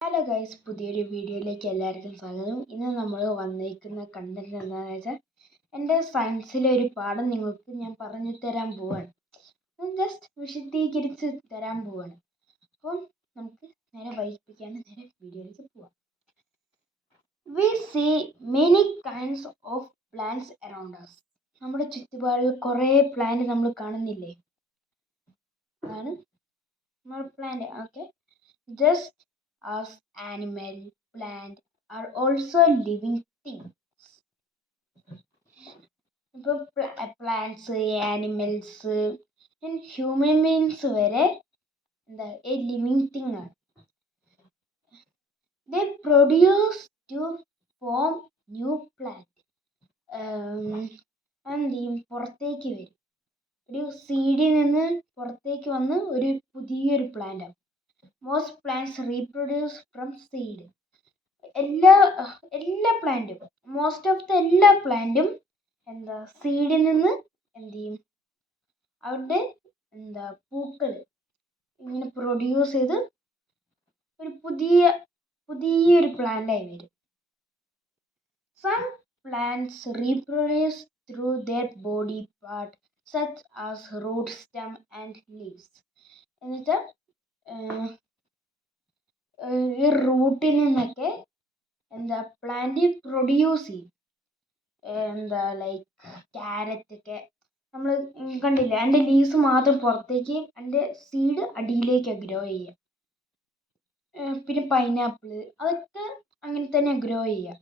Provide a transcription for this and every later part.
Hello guys, പുതിയൊരു വീഡിയോയിലേക്ക് എല്ലാവർക്കും സ്വാഗതം. ഇന്ന് നമ്മൾ വന്നിരിക്കുന്ന കണ്ടന്റ് എന്താണെന്ന് വെച്ചാൽ എൻ്റെ സയൻസിലെ ഒരു പാഠം നിങ്ങൾക്ക് ഞാൻ പറഞ്ഞു തരാൻ പോവാണ്. ജസ്റ്റ് വിശദീകരിച്ച് തരാൻ പോവാണ്. അപ്പോൾ നമുക്ക് നേരെ വൈകിപ്പിക്കാണ്ട് നേരെ വീഡിയോയിലേക്ക് പോവാം. We see many kinds of plants around us. നമ്മുടെ ചുറ്റുപാടിൽ കുറേ പ്ലാന്റ് നമ്മൾ കാണുന്നില്ലേ? അതാണ് നമ്മൾ plant. Okay, just as animal, plant are also living things. ഇപ്പോൾ plants, animals and human beings വരെ എ ലിവിങ് തിങ് ആണ്. They produce to form new plant. എന്ത് ചെയ്യും? പുറത്തേക്ക് വരും. ഒരു സീഡിൽ നിന്ന് പുറത്തേക്ക് വന്ന് ഒരു പുതിയൊരു പ്ലാന്റ് ആവും. Most plants reproduce from seed. എല്ലാ പ്ലാന്റും, മോസ്റ്റ് ഓഫ് ദ എല്ലാ പ്ലാന്റും സീഡിൽ നിന്ന് എന്ത് ചെയ്യും? അവരുടെ പൂക്കൾ ഇങ്ങനെ പ്രൊഡ്യൂസ് ചെയ്ത് ഒരു പുതിയൊരു പ്ലാന്റായി വരും. Some plants reproduce through their body part such as root, stem and leaves. എന്നുവെച്ചാൽ ഈ റൂട്ടിൽ നിന്നൊക്കെ പ്ലാന്റ് പ്രൊഡ്യൂസ് ചെയ്യും. ലൈക്ക് ക്യാരറ്റ് ഒക്കെ നമ്മൾ കണ്ടില്ലേ, അതിൻ്റെ ലീവ്സ് മാത്രം പുറത്തേക്ക്, അതിൻ്റെ സീഡ് അടിയിലേക്കാണ് ഗ്രോ ചെയ്യുക. പിന്നെ പൈനാപ്പിൾ, അതൊക്കെ അങ്ങനെ തന്നെ ഗ്രോ ചെയ്യുക.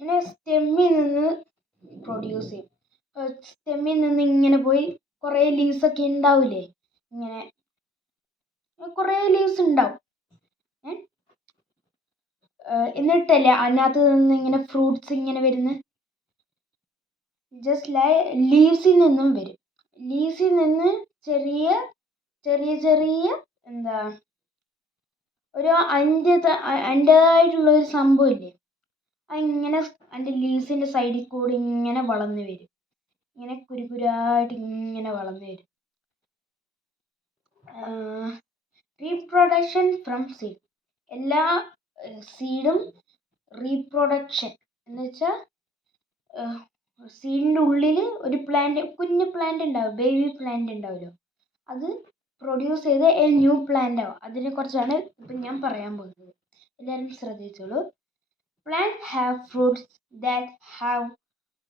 പിന്നെ സ്റ്റെമ്മിൽ നിന്ന് പ്രൊഡ്യൂസ് ചെയ്യും. സ്റ്റെമ്മിൽ നിന്ന് ഇങ്ങനെ പോയി കുറേ ലീവ്സ് ഒക്കെ ഉണ്ടാവില്ലേ, ഇങ്ങനെ കുറേ ലീവ്സ് ഉണ്ടാവും. എന്നിട്ടല്ലേ അതിനകത്ത് നിന്ന് ഇങ്ങനെ ഫ്രൂട്ട്സ് ഇങ്ങനെ വരുന്നത്. ജസ്റ്റ് ലീവ്സിൽ നിന്നും വരും. ലീവ്സിൽ നിന്ന് ചെറിയ ഒരു അതിൻ്റേതായിട്ടുള്ള ഒരു സംഭവം ഇല്ലേ, അതിങ്ങനെ അതിൻ്റെ ലീവ്സിൻ്റെ സൈഡിൽ കൂടി ഇങ്ങനെ വളർന്നു വരും. ഇങ്ങനെ കുരുകുരായിട്ട് ഇങ്ങനെ വളർന്നു വരും. Reproduction from seed. എല്ലാ സീഡും റീപ്രൊഡക്ഷൻ എന്ന് വെച്ചാൽ സീഡിൻ്റെ ഉള്ളിൽ ഒരു പ്ലാന്റ്, കുഞ്ഞു പ്ലാന്റ് ഉണ്ടാവും, ബേബി പ്ലാന്റ് ഉണ്ടാവുമല്ലോ, അത് പ്രൊഡ്യൂസ് ചെയ്ത് എ ന്യൂ പ്ലാന്റ് ആവും. അതിനെക്കുറിച്ചാണ് ഇപ്പം ഞാൻ പറയാൻ പോകുന്നത്. എല്ലാവരും ശ്രദ്ധിച്ചോളൂ. Plant have fruits that have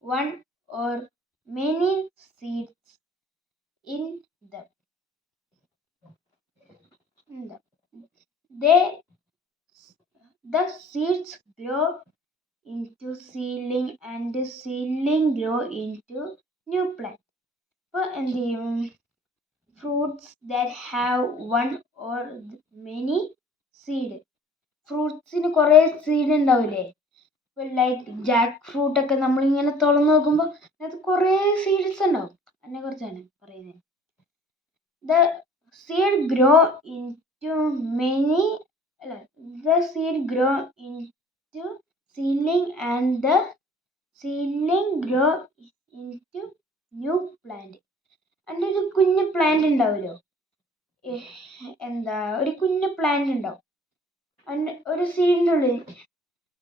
one or many seeds in them. The seeds grow into seedling and the seedling grow into new plant. അപ്പോൾ എന്ത് ചെയ്യും? Fruits that have one or many seed. ഫ്രൂട്ട്സിന് കുറേ സീഡ് ഉണ്ടാവില്ലേ? ഇപ്പോൾ like Jack ഫ്രൂട്ടൊക്കെ നമ്മളിങ്ങനെ തുറന്ന് നോക്കുമ്പോൾ അതിനകത്ത് കുറേ സീഡ്സ് ഉണ്ടാവും. അതിനെക്കുറിച്ചാണ് പറയുന്നത്. The seed grow into the seed grow into seedling and the seedling grow into new plant. അതിൻ്റെ ഒരു കുഞ്ഞു പ്ലാന്റ് ഉണ്ടാവുമല്ലോ, ഒരു കുഞ്ഞു പ്ലാന്റ് ഉണ്ടാവും ഒരു സീഡിൻ്റെ ഉള്ളിൽ.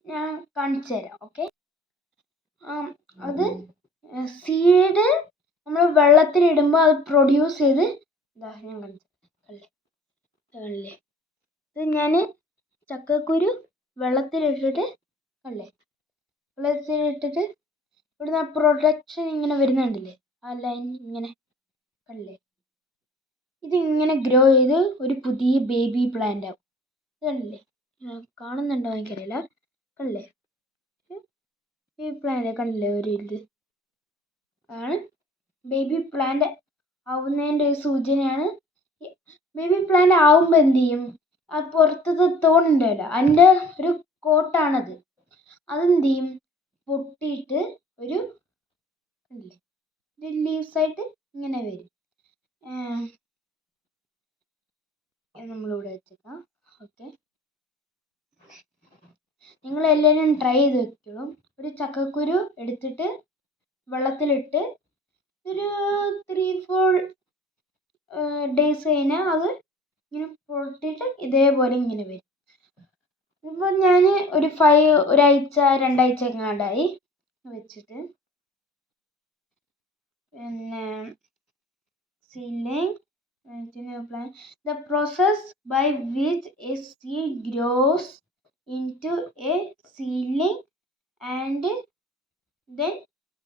ഞാൻ കാണിച്ചു തരാം. ഓക്കെ, അത് സീഡ് നമ്മൾ വെള്ളത്തിലിടുമ്പോൾ അത് പ്രൊഡ്യൂസ് ചെയ്ത് ഞാൻ കണ്ടില്ലേ, ഇത് ഞാൻ ചക്കക്കുരു വെള്ളത്തിലിട്ടിട്ട് ഇവിടുന്ന് ആ പ്രൊഡക്ഷൻ ഇങ്ങനെ വരുന്നുണ്ടല്ലേ, ആ ലൈൻ ഇങ്ങനെ കണ്ടില്ലേ, ഇതിങ്ങനെ ഗ്രോ ചെയ്ത് ഒരു പുതിയ ബേബി പ്ലാന്റ് ആവും. ഇത് കണ്ടില്ലേ, കാണുന്നുണ്ടോ എനിക്കറിയില്ല, കണ്ടില്ലേ ബേബി പ്ലാന്റ് കണ്ടില്ലേ, ഒരു ഇത് ആണ് ബേബി പ്ലാന്റ് ആവുന്നതിൻ്റെ ഒരു സൂചനയാണ്. ബേബി പ്ലാന്റ് ആവുമ്പോൾ എന്ത് ചെയ്യും? ആ പുറത്തത്തെ തോടുണ്ടല്ലോ, അതിൻ്റെ ഒരു കോട്ടാണത്. അതെന്ത് ചെയ്യും? പൊട്ടിയിട്ട് ഒരു ലീവ്സായിട്ട് ഇങ്ങനെ വരും. നമ്മളിവിടെ വെച്ചേക്കാം. ഓക്കെ, നിങ്ങളെല്ലാവരും ട്രൈ ചെയ്ത് വെക്കണം. ഒരു ചക്കക്കുരു എടുത്തിട്ട് വെള്ളത്തിലിട്ട് ഒരു 3-4 ഡേയ്സ് കഴിഞ്ഞാൽ അത് ഇങ്ങനെ പൊട്ടിയിട്ട് ഇതേപോലെ ഇങ്ങനെ വരും. ഇപ്പോൾ ഞാൻ ഒരാഴ്ച 2 ആഴ്ച എങ്ങാണ്ടായി വെച്ചിട്ട്. പിന്നെ seedling continue plant. The process by which a seed grows into a seedling and then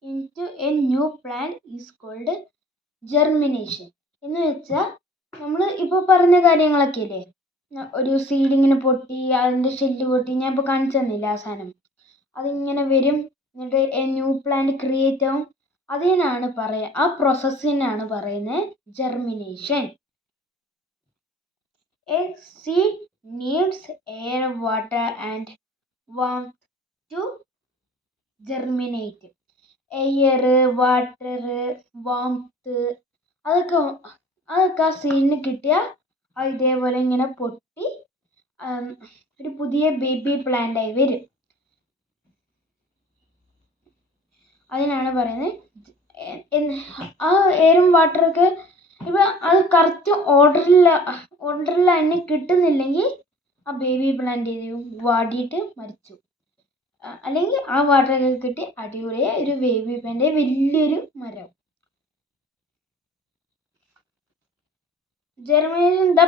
into a new plant is called germination. എന്ന് വെച്ചാൽ നമ്മൾ ഇപ്പോൾ പറഞ്ഞ കാര്യങ്ങളൊക്കെ ഇല്ലേ, ഒരു സീഡിങ്ങനെ പൊട്ടി അതിൻ്റെ ഷെല്ല് പൊട്ടി, ഞാൻ ഇപ്പോൾ കാണിച്ചു തന്നില്ല ആ സാധനം, അതിങ്ങനെ വരും, എന്നിട്ട് എ ന്യൂ പ്ലാന്റ് ക്രിയേറ്റ് ആവും. അതിനാണ് ആ പ്രോസസ്സിനാണ് പറയുന്നത് germination. A seed needs air, water and warmth to germinate. Air, water, warmth അതൊക്കെ ആ സീഡിന് കിട്ടിയാൽ അത് ഇതേപോലെ ഇങ്ങനെ പൊട്ടി ഒരു പുതിയ ബേബി പ്ലാന്റായി വരും. അതിനാണ് പറയുന്നത്. ആ എയറും വാട്ടറൊക്കെ ഇപ്പം അത് കറക്റ്റ് ഓർഡറിൽ അതിന് കിട്ടുന്നില്ലെങ്കിൽ ആ ബേബി പ്ലാന്റ് വാടിയിട്ട് മരിച്ചു. അല്ലെങ്കിൽ ആ വാട്ടറൊക്കെ കിട്ടി അടിപൊളിയായ ഒരു ബേബി പ്ലാന്റ് വലിയൊരു മരം. ജെർമിനേഷൻ്റെ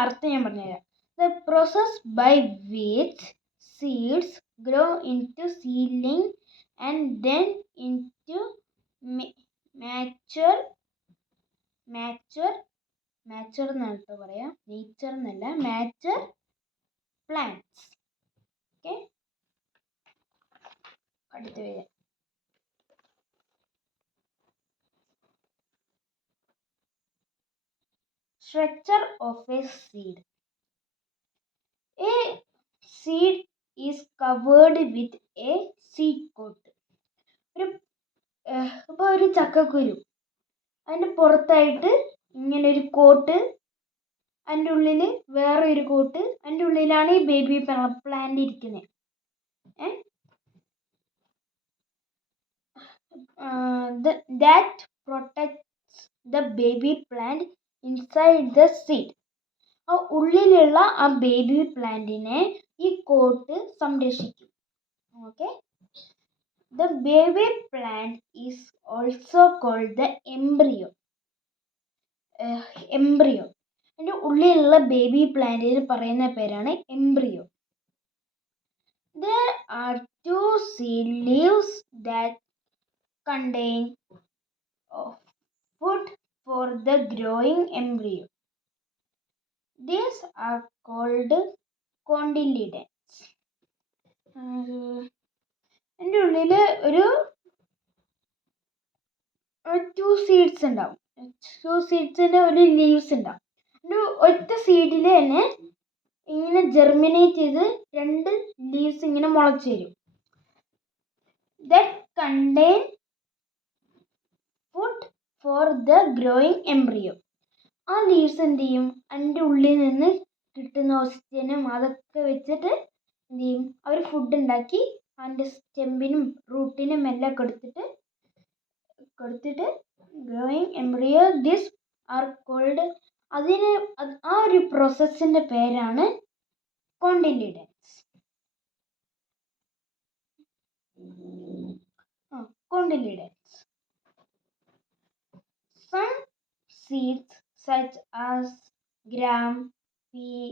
അർത്ഥം ഞാൻ പറഞ്ഞുതരാം. The process by which seeds grow into seedling and then into mature എന്നാണ് കേട്ടോ പറയാം, നേച്ചർ എന്നല്ല, mature plants. ഓക്കെ, അടുത്ത വരാം. Structure of a seed. A seed is covered with a seed coat. ഇപ്പോൾ ഒരു ചക്കക്കുരു, അതിൻ്റെ പുറത്തായിട്ട് ഇങ്ങനെ ഒരു കോട്ട്, അതിൻ്റെ ഉള്ളിൽ വേറെ ഒരു കോട്ട്, അതിൻ്റെ ഉള്ളിലാണ് ഈ ബേബി പ്ലാന്റ് ഇരിക്കുന്നത്. That protects the baby plant inside the seed. ആ ഉള്ളിലുള്ള ആ ബേബി പ്ലാന്റിനെ ഈ കോട്ട് സംരക്ഷിക്കും. Okay, the baby plant is also called the embryo. അതിൻ്റെ ഉള്ളിലുള്ള ബേബി പ്ലാന്റിന് പറയുന്ന പേരാണ് embryo. There are 2 seed leaves that contain food for the growing embryo. These are called cotyledons. അതിൻ്റെ ഉള്ളിൽ ഒരു 2 സീഡ്സ് ഉണ്ടാവും. 2 സീഡ്സിൻ്റെ ഒരു ലീവ്സ് ഉണ്ടാവും. ഒരു ഒറ്റ സീഡിൽ തന്നെ ഇങ്ങനെ ജെർമിനേറ്റ് ചെയ്ത് 2 ലീവ്സ് ഇങ്ങനെ മുളച്ച് വരും. That contain food for the growing embryo. ആ ലീവ്സ് എന്ത് ചെയ്യും, അതിൻ്റെ ഉള്ളിൽ നിന്ന് കിട്ടുന്ന ഓക്സിജനും അതൊക്കെ വെച്ചിട്ട് എന്ത് ചെയ്യും, അവർ ഫുഡ് ഉണ്ടാക്കി അതിൻ്റെ സ്റ്റെമ്പിനും റൂട്ടിനും എല്ലാം കൊടുത്തിട്ട് growing embryo. This are called, ആ ഒരു പ്രോസസ്സിൻ്റെ പേരാണ് കോണ്ടിലിഡൻസ്. Some seeds such as gram, pea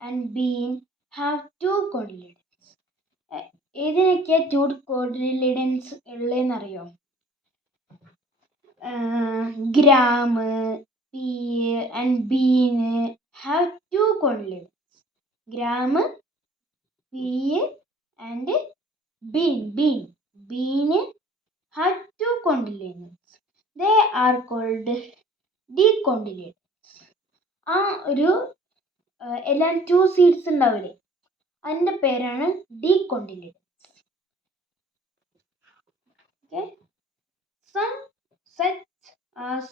and bean have 2 cotyledons. ഏതിനൊക്കെയാ 2 cotyledons ഉള്ളതെന്നറിയോ? gram, pea and bean have 2 cotyledons. gram, pea and bean have 2 cotyledons. They are called dicotyledons. ആ ഒരു എല്ലാം 2 seeds ഉണ്ടാവില്ലേ, അതിൻ്റെ പേരാണ് dicotyledons. Okay, some such as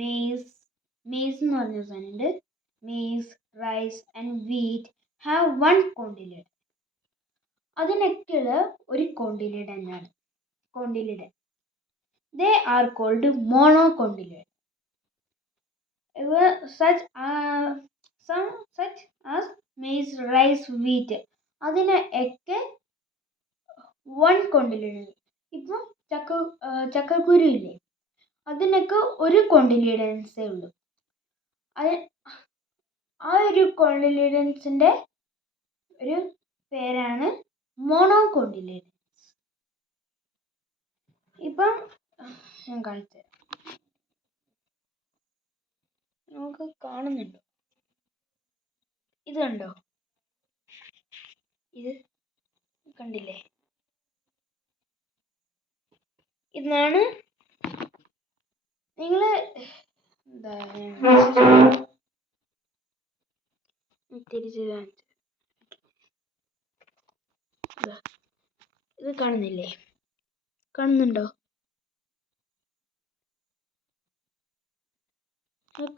maize എന്ന് പറഞ്ഞ സാധനമുണ്ട്, maize, rice and wheat have 1 cotyledon. അതിനൊക്കെയുള്ള ഒരു cotyledon. They are called monocotyledon. Some such as maize, rice, wheat അതിനെ ഒക്കെ 1 ക്വാണ്ടിലിഡൻസ്. ഇപ്പം ചക്കക്കുരു ഇല്ലേ, അതിനൊക്കെ 1 ക്വാണ്ടിലിഡൻസേ ഉള്ളൂ. ആ ഒരു ക്വാണ്ടിലിഡൻസിൻ്റെ ഒരു പേരാണ് മോണോ ക്വാണ്ടിലിഡൻസ്. ഇപ്പം ഞാൻ കാണിച്ചു തരാം. നമുക്ക് കാണുന്നുണ്ടോ? ഇത് കണ്ടോ? ഇത് കണ്ടില്ലേ? ഇതാണ് നിങ്ങൾ എന്താ തിരിച്ച് കാണിച്ചു. ഇത് കാണുന്നില്ലേ? കാണുന്നുണ്ടോ?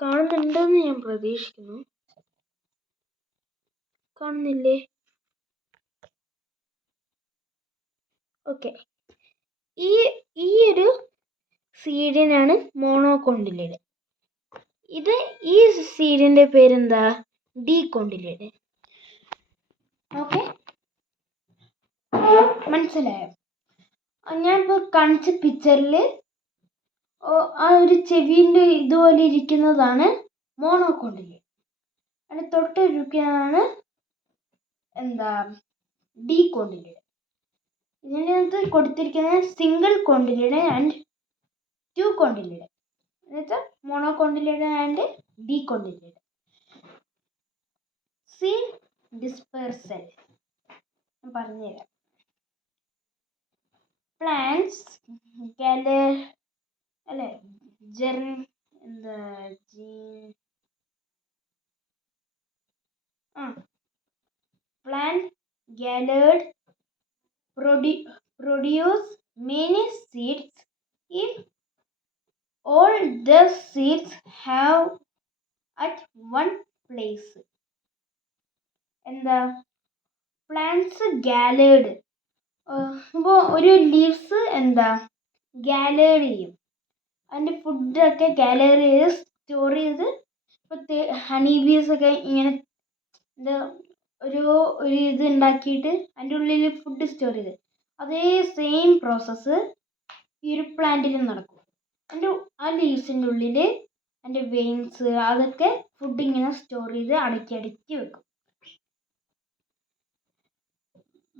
കാണുന്നുണ്ടെന്ന് ഞാൻ പ്രതീക്ഷിക്കുന്നു. കാണുന്നില്ലേ? ഓക്കെ, ഈ ഒരു സീഡിനാണ് മോണോകോണ്ടിലിഡ്. ഈ സീഡിന്റെ പേരെന്താ? ഡീകോണ്ടിലിഡ്. ഓക്കെ, മനസ്സിലായോ? ഞാനിപ്പോൾ കാണിച്ച പിക്ചറിൽ ആ ഒരു ചെവിൻ്റെ ഇതുപോലെ ഇരിക്കുന്നതാണ് മോണോകോണ്ടിലിഡ്. അതിന് തൊട്ടിരിക്കുന്നതാണ് എന്താ? ഡീകോണ്ടിലിഡ്. ഇതിനകത്ത് കൊടുത്തിരിക്കുന്നത് സിംഗിൾ കോണ്ടിലിഡ് ആൻഡ് 2 കോണ്ടിലിഡ്, എന്നുവെച്ചാൽ മോണോകോണ്ടിലിഡ് ആൻഡ് ഡീകോണ്ടിലിഡ്. സീഡ് ഡിസ്പെർസൽ പറഞ്ഞുതരാം. Plants plant gathered produce many seeds if all the seeds have at one place. എന്താ? പ്ലാന്റ്സ് ഗാലേർഡ്. ഇപ്പോൾ ഒരു ലീവ്സ് എന്താ ഗാലേർഡ് ചെയ്യും. അതിൻ്റെ ഫുഡൊക്കെ ഗാലർ ചെയ്ത് സ്റ്റോർ ചെയ്ത്, ഇപ്പോൾ ഹണി ബീസ് ഒക്കെ ഇങ്ങനെ എന്താ ഒരു ഇത് ഉണ്ടാക്കിയിട്ട് അതിൻ്റെ ഉള്ളിൽ ഫുഡ് സ്റ്റോർ ചെയ്ത്, അതേ സെയിം പ്രോസസ്സ് ഈ ഒരു പ്ലാന്റിലും നടക്കും. ആ ലീവ്സിൻ്റെ ഉള്ളിൽ അതിൻ്റെ വെയിൻസ് അതൊക്കെ ഫുഡ് ഇങ്ങനെ സ്റ്റോർ ചെയ്ത് അടുക്കി വെക്കും.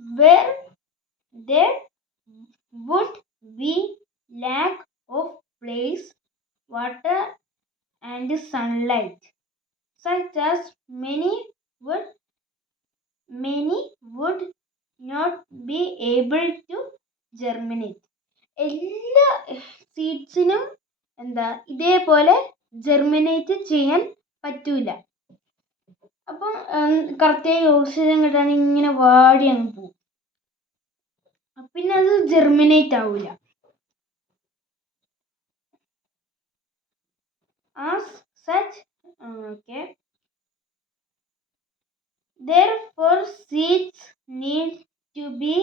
Where there would be lack of place, water and sunlight, such as many would not be able to germinate. എല്ലാ സീഡ്സിനും എന്താ ഇതേപോലെ ജെർമിനേറ്റ് ചെയ്യാൻ പറ്റൂല. അപ്പം കറക്റ്റായി ഓക്സിജൻ കിട്ടാൻ ഇങ്ങനെ വാടി അങ്ങ് പോകും. പിന്നെ അത് ജെർമിനേറ്റ് ആവില്ല. As such, therefore seeds need to be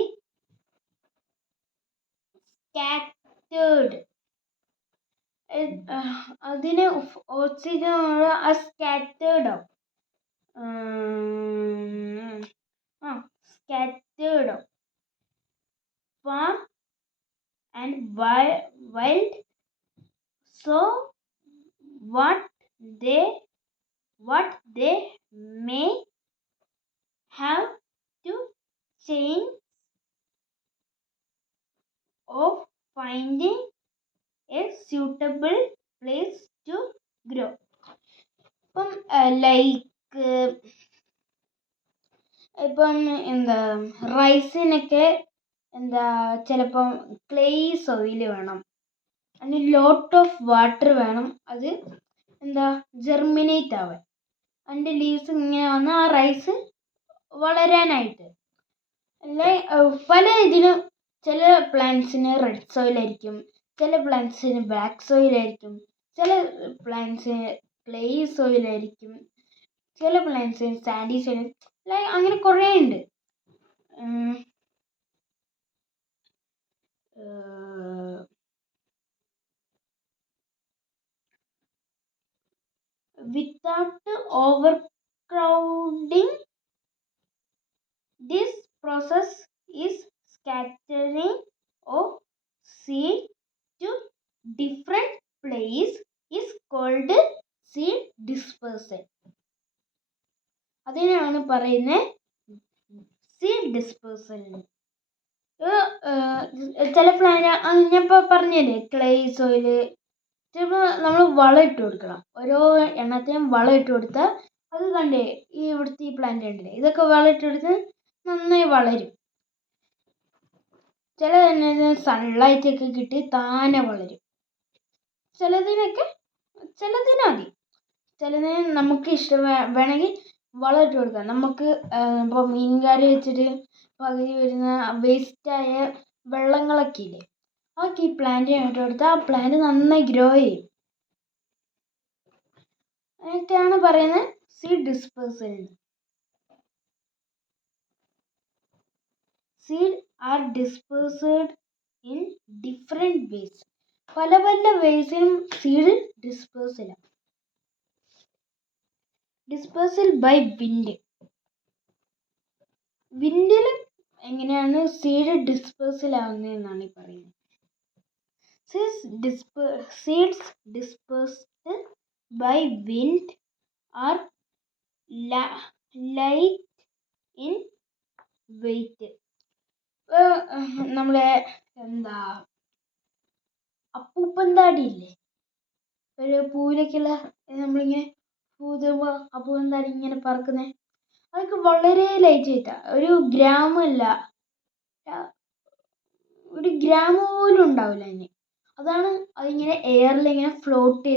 scattered. അതിന് ഓക്സിജൻ സ്കാറ്റേർഡ് ആവും. Scattered far and wild, so what they may have to change of finding a suitable place to grow. ഇപ്പം ഇപ്പം എന്താ റൈസിനൊക്കെ എന്താ ചിലപ്പം ക്ലേ സോയിൽ വേണം, അതിന് ലോട്ട് ഓഫ് വാട്ടർ വേണം. അത് എന്താ ജെർമിനേറ്റ് ആവാൻ, അതിൻ്റെ ലീവ്സ് ഇങ്ങനെ വന്ന് ആ റൈസ് വളരാനായിട്ട്. അല്ലെ പല ഇതിനും ചില പ്ലാന്റ്സിന് റെഡ് സോയിലായിരിക്കും, ചില പ്ലാന്റ്സിന് ബ്ലാക്ക് സോയിലായിരിക്കും, ചില പ്ലാന്റ്സിന് ക്ലേ സോയിലായിരിക്കും, ചില പ്ലാന്റ്സിന് സാൻഡി സോയിൽ, അങ്ങനെ കുറേ ഉണ്ട്. Without overcrowding This process is scattering of seed to different place is called seed dispersal. അതിനെയാണ് പറയുന്നത് സീഡ് ഡിസ്പേഴ്സൽ. ചില പ്ലാന്റ് ഞാൻ ഇപ്പോൾ പറഞ്ഞില്ലേ ക്ലേ സോയില്, ചിലപ്പോൾ നമ്മൾ വളം ഇട്ട് കൊടുക്കണം. ഓരോ എണ്ണത്തിനും വളം ഇട്ട് കൊടുത്താൽ അത് കണ്ടേ ഇവിടുത്തെ ഈ പ്ലാന്റ് കണ്ടില്ലേ, ഇതൊക്കെ വളം ഇട്ട് കൊടുത്ത് നന്നായി വളരും. ചില സൺലൈറ്റ് ഒക്കെ കിട്ടി താനെ വളരും. ചിലതിനൊക്കെ മതി, ചിലതിന് നമുക്ക് ഇഷ്ടം വേണമെങ്കിൽ വളം ഇട്ട് കൊടുക്കാം. നമുക്ക് ഇപ്പോൾ മീൻകറി വെച്ചിട്ട് പകുതി വരുന്ന വേസ്റ്റായ വെള്ളങ്ങളൊക്കെ ഇല്ലേ, അതൊക്കെ ഈ പ്ലാന്റിന് ഇട്ട് കൊടുത്താൽ ആ പ്ലാന്റ് നന്നായി ഗ്രോ ചെയ്യും. അതൊക്കെയാണ് പറയുന്നത് seed dispersal. Seed are dispersed in different ways. പല വേസിലും സീഡ് ഡിസ്പേഴ്സലാണ്. Dispersal by wind. വിൻഡിൽ എങ്ങനെയാണ് സീഡ് ഡിസ്പേഴ്സൽ ആവുന്നതെന്നാണ് ഈ പറയുന്നത്. Seeds dispersed by wind are light in weight. നമ്മളെ അപ്പൂപ്പന്താടി ഇല്ലേ, ഒരു പൂവിലേക്കുള്ള നമ്മളിങ്ങനെ പൂതുമ്പോൾ അപ്പൂപ്പന്താടി ഇങ്ങനെ പറക്കുന്നേ, അതൊക്കെ വളരെ ലൈറ്റ് വെയിറ്റാ. ഒരു ഗ്രാം പോലും ഉണ്ടാവില്ല അതിന്. അതാണ് അതിങ്ങനെ എയറിൽ ഇങ്ങനെ ഫ്ലോട്ട്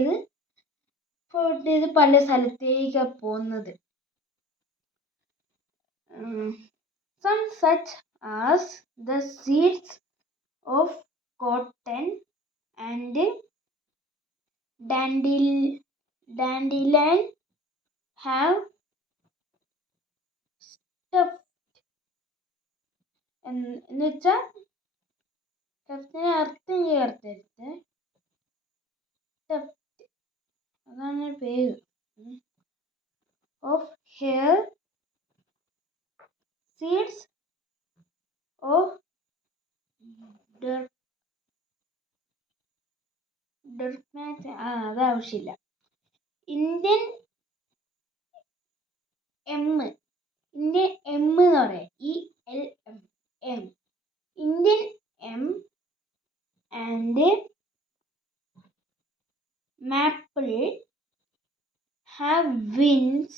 ചെയ്ത് പല സ്ഥലത്തേക്കാണ് പോകുന്നത്. Some such as the seeds of cotton and dandelion have stuffed. എന്ന് വെച്ചാൽ സ്റ്റഫ്റ്റിന് അർത്ഥം ചേർത്തെടുത്ത് സ്റ്റഫ്റ്റ്, അതാണ് പേര്. ഓഫ് ഹെയർ seeds of അത് ആവശ്യമില്ല. ഇന്ത്യൻ എം എന്ന് പറയാം, ELM. Indian M and maple have wings.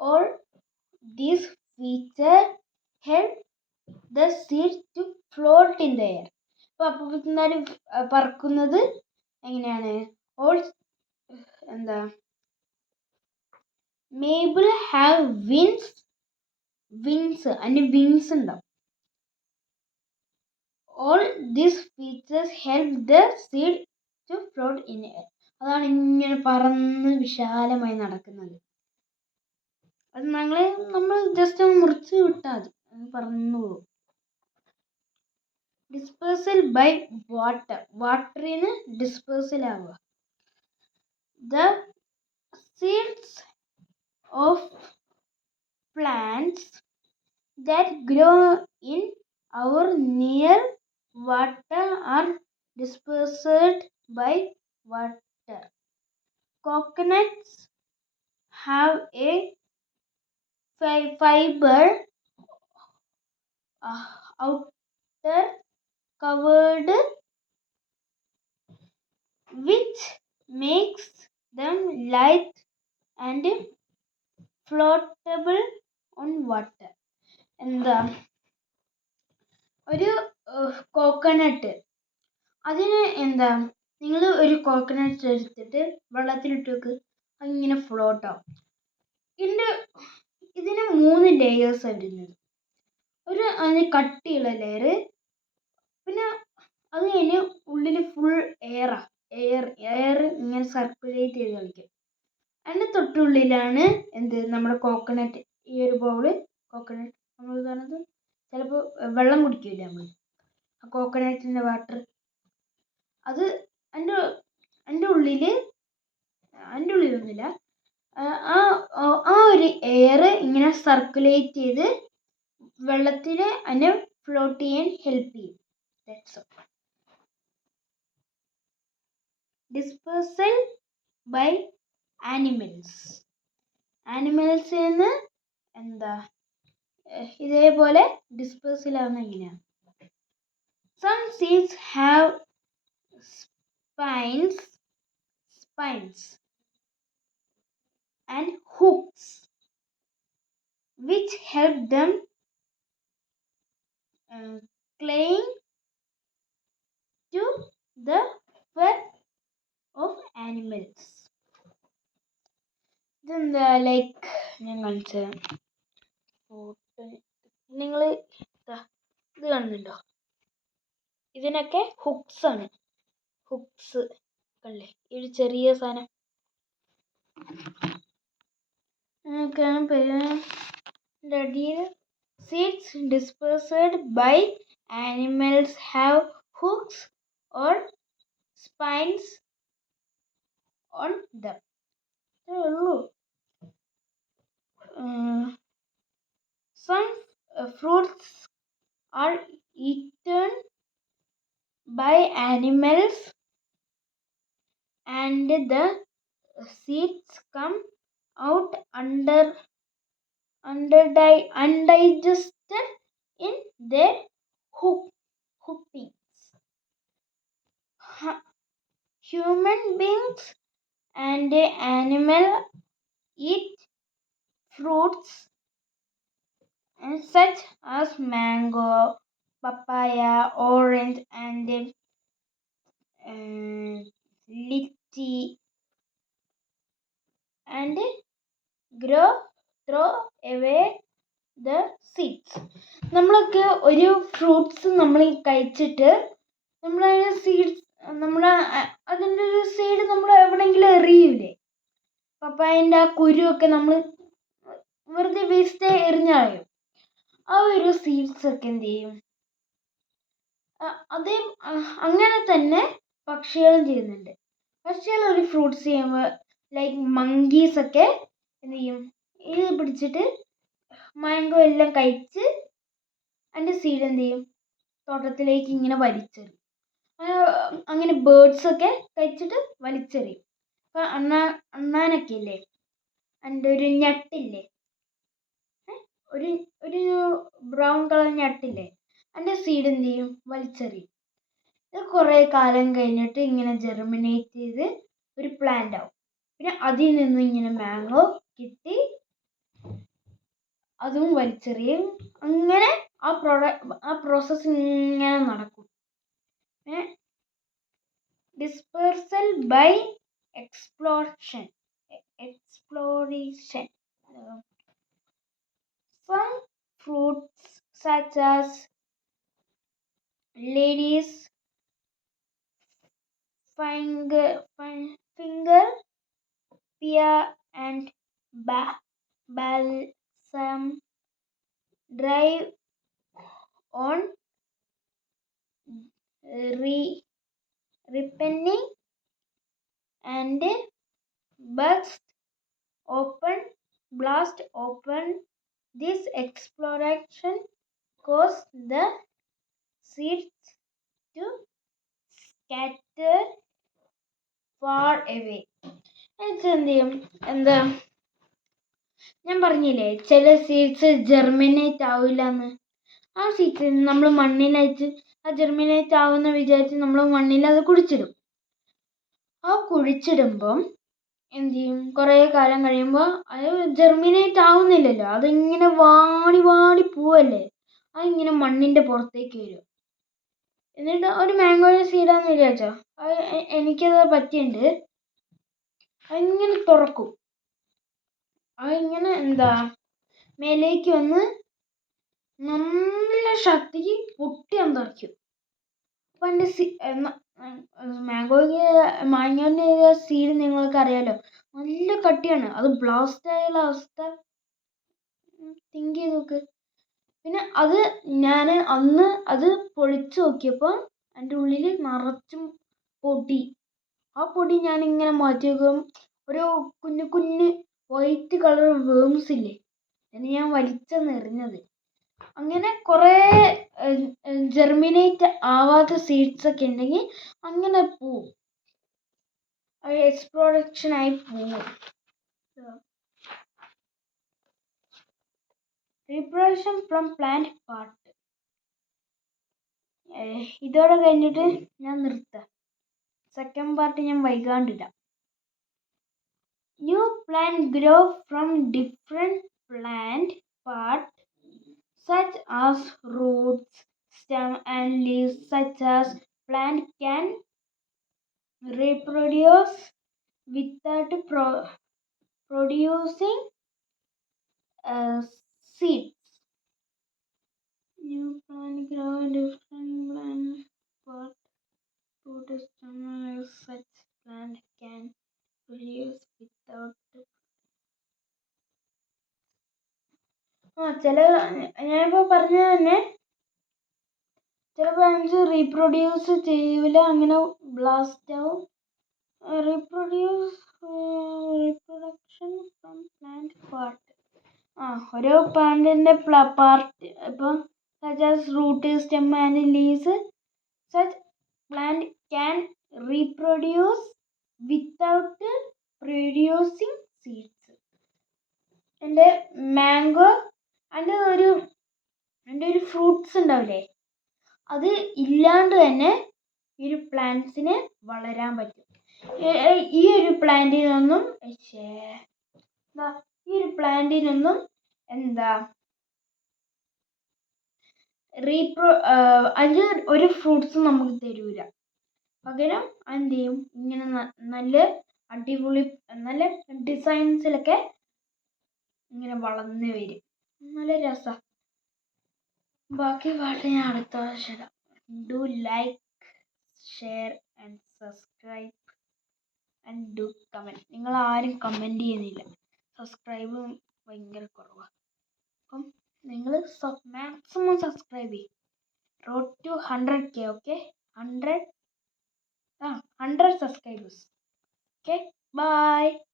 All these features help the seed to float in the air. അപ്പോൾ അപ്പൂപ്പന്മാർ പറക്കുന്നത് എങ്ങനെയാണ്? മേബിൾ ഹാവ് വിങ്സ്, അതിന് വിങ്സ് ഉണ്ടാവും. All these features help the seed to float in air. അതാണ് ഇങ്ങനെ പറന്ന് വിശാലമായി നടക്കുന്നത്. അത് നമ്മൾ ജസ്റ്റ് ഒന്ന് മുറിച്ച് വിട്ടാൽ മതി, പറന്നു പോകും. ഡിസ്പേഴ്സൽ ബൈ വാട്ടറിന് ഡിസ്പേഴ്സൽ ആവുക. The seeds of plants that grow in or near water are dispersed by water. Coconuts have a fiber outer covered which makes them light and floatable on water. ഒരു coconut, അതിന് നിങ്ങൾ ഒരു coconut എടുത്തിട്ട് വെള്ളത്തിലിട്ട് വെക്ക്, അതിങ്ങനെ float ആവും. ഇതിന് 3 ലെയേഴ്സാണ് വരുന്നത്. അതിന് കട്ടിയുള്ള ലെയർ, പിന്നെ അത് കഴിഞ്ഞ് ഉള്ളിൽ ഫുൾ എയർ ഇങ്ങനെ സർക്കുലേറ്റ് ചെയ്ത് കളിക്കും. അതിൻ്റെ തൊട്ടുള്ളിലാണ് നമ്മുടെ കോക്കനട്ട്. ഈ ഒരു ബൗള് കോക്കനട്ട് നമ്മൾ പറഞ്ഞത് ചിലപ്പോൾ വെള്ളം കുടിക്കില്ല നമ്മൾ, ആ കോക്കനട്ടിൻ്റെ വാട്ടർ, അത് അതിൻ്റെ ഉള്ളിലൊന്നുമില്ല. ആ ഒരു എയർ ഇങ്ങനെ അതിനെ സർക്കുലേറ്റ് ചെയ്ത് വെള്ളത്തിൽ അതിനെ ഫ്ലോട്ട് ചെയ്യാൻ ഹെൽപ്പ് ചെയ്യും. That's all. ഡിസ്പേഴ്സൽ ബൈ ആനിമൽസിൽ നിന്ന് ഇതേപോലെ ഡിസ്പേഴ്സൽ ആവുന്ന എങ്ങനെയാണ്? Some seeds have spines and hooks which help them cling to the fur of animals. ഇതെന്താ ലൈക്ക് ഞാൻ കാണിച്ചു നിങ്ങൾ ഇത് കാണുന്നുണ്ടോ? ഇതിനൊക്കെ ഹുക്സ് ആണ്. ഹുക്സ് കണ്ടില്ലേ, ഈ ഒരു ചെറിയ സാധനം. Seeds dispersed by animals have hooks or spines on them. Some fruits are eaten by animals and the seeds come out undigested in their hoopings. Human beings and animals eat fruits such as mango, papaya, orange, and lychee, and throw away the seeds. നമ്മളൊക്കെ ഒരു fruits നമ്മൾ കഴിച്ചിട്ട് നമ്മളതിൻ്റെ seeds അതിൻ്റെ ഒരു seed നമ്മൾ എവിടെയെങ്കിലും എറിയൂലേ? പപ്പായൻ്റെ ആ കുരുവൊക്കെ നമ്മൾ വെറുതെ വേസ്റ്റ് എറിഞ്ഞ് കളയും. ആ ഒരു സീഡ്സ് ഒക്കെ എന്ത് ചെയ്യും? അങ്ങനെ തന്നെ പക്ഷികളും ചെയ്യുന്നുണ്ട്. പക്ഷികൾ ഒരു ഫ്രൂട്ട്സ് ചെയ്യുമ്പോൾ ലൈക്ക് മങ്കീസ് ഒക്കെ എന്ത് ചെയ്യും? ഇത് പിടിച്ചിട്ട് മാംഗോ എല്ലാം കഴിച്ച് അതിൻ്റെ സീഡ് എന്ത് ചെയ്യും? തോട്ടത്തിലേക്ക് ഇങ്ങനെ വലിച്ചെറിയും. അങ്ങനെ ബേർഡ്സൊക്കെ കഴിച്ചിട്ട് വലിച്ചെറിയും. അപ്പം അണ്ണാനൊക്കെ ഇല്ലേ, അതിൻ്റെ ഒരു ഞെട്ടില്ലേ, ഒരു ബ്രൗൺ കളർ ഞെട്ടില്ലേ, അതിൻ്റെ സീഡ് എന്ത് ചെയ്യും? വലിച്ചെറിയും. ഇത് കുറേ കാലം കഴിഞ്ഞിട്ട് ഇങ്ങനെ ജെർമിനേറ്റ് ചെയ്ത് ഒരു പ്ലാന്റ് ആവും. പിന്നെ അതിൽ നിന്ന് ഇങ്ങനെ മാംഗോ കിട്ടി അതും വലിച്ചെറിയും. അങ്ങനെ ആ പ്രോസസ്സ് ഇങ്ങനെ നടക്കും. Dispersal by exploration. Some fruits such as lady's finger, pear, and balsam thrive on ripening and blast open. This exploration causes the seeds to scatter far away. എന്ത് ചെയ്യും? ഞാൻ പറഞ്ഞില്ലേ ചില സീഡ്സ് ജെർമിനേറ്റ് ആവില്ല എന്ന്. ആ സീഡ്സ് നമ്മൾ മണ്ണിലയച്ച് ആ ജെർമിനേറ്റ് ആവുമെന്ന് വിചാരിച്ച് നമ്മൾ മണ്ണിൽ അത് കുഴിച്ചിടും. ആ കുഴിച്ചിടുമ്പം എന്ത് ചെയ്യും? കുറേ കാലം കഴിയുമ്പോൾ അത് ജെർമിനേറ്റ് ആവുന്നില്ലല്ലോ, അതിങ്ങനെ വാടി പോവല്ലേ, അതിങ്ങനെ മണ്ണിൻ്റെ പുറത്തേക്ക് വരും. എന്നിട്ട് ഒരു മാംഗോയുടെ സീഡാന്ന് വിചാരിച്ചോ, എനിക്കത് പറ്റിയിട്ടുണ്ട്. അതിങ്ങനെ തുറക്കും, അതിങ്ങനെ മേലേക്ക് വന്ന് നല്ല ശക്തിക്ക് പൊട്ടി അന്തരിക്കും. അപ്പം എൻ്റെ മാംഗോൻ്റെ സീഡ് നിങ്ങൾക്ക് അറിയാലോ, നല്ല കട്ടിയാണ്. അത് ബ്ലാസ്റ്റ് ആയുള്ള അവസ്ഥ തിങ്ക് ചെയ്ത് നോക്ക്. പിന്നെ ഞാൻ അന്ന് അത് പൊളിച്ച് നോക്കിയപ്പോൾ അതിൻ്റെ ഉള്ളിൽ നിറച്ചും പൊടി. ആ പൊടി ഞാനിങ്ങനെ മാറ്റി വെക്കും. ഒരു കുഞ്ഞു വൈറ്റ് കളർ വേംസ് ഇല്ലേ, എന്നിട്ട് ഞാൻ വലിച്ചെറിഞ്ഞത്. അങ്ങനെ കുറേ ജെർമിനേറ്റ് ആവാത്ത സീഡ്സ് ഒക്കെ ഉണ്ടെങ്കിൽ അങ്ങനെ പോവും, എക്സ്പ്ലോറേഷനായി പോവും. Reproduction from plant part. ഇതോടെ കഴിഞ്ഞിട്ട് ഞാൻ നിർത്താം. സെക്കൻഡ് പാർട്ട് ഞാൻ വൈകാണ്ടിടാം. New plant grow from different plant part such as roots, stem and leaves. Such as plant can reproduce without producing seeds. New plant grow in different plant part. Root, stem and leaves. Such plant can produce without. ചില ഞാനിപ്പോൾ പറഞ്ഞത് തന്നെ ചില plants reproduce ചെയ്യൂല, അങ്ങനെ blast ആവും. Reproduction from plant part. ഓരോ പ്ലാന്റിൻ്റെ പാർട്ട് ഇപ്പം such as root, stem and leaves. Such plant can reproduce without producing seeds. എൻ്റെ മാംഗോ അതിൻ്റെ ഒരു ഫ്രൂട്ട്സ് ഉണ്ടാവില്ലേ, അത് ഇല്ലാണ്ട് തന്നെ ഈ ഒരു പ്ലാന്റ്സിന് വളരാൻ പറ്റും. ഈ ഒരു പ്ലാന്റിനൊന്നും എന്താ അത് ഒരു ഫ്രൂട്ട്സും നമുക്ക് തരൂല. പകരം എന്ത് ചെയ്യും, ഇങ്ങനെ നല്ല അടിപൊളി നല്ല ഡിസൈൻസിലൊക്കെ ഇങ്ങനെ വളർന്ന് വരും. നല്ല രസമാണ്. ബാക്കി പാട്ട് ഞാൻ അടുത്ത പ്രാവശ്യം ഇടാം. Do like, share and subscribe and do comment. നിങ്ങൾ ആരും കമൻറ്റ് ചെയ്യുന്നില്ല, സബ്സ്ക്രൈബ് ഭയങ്കര കുറവാണ്. അപ്പം നിങ്ങൾ മാക്സിമം സബ്സ്ക്രൈബ് ചെയ്യും. Road to 100K. Okay, 100 subscribers. Okay, bye.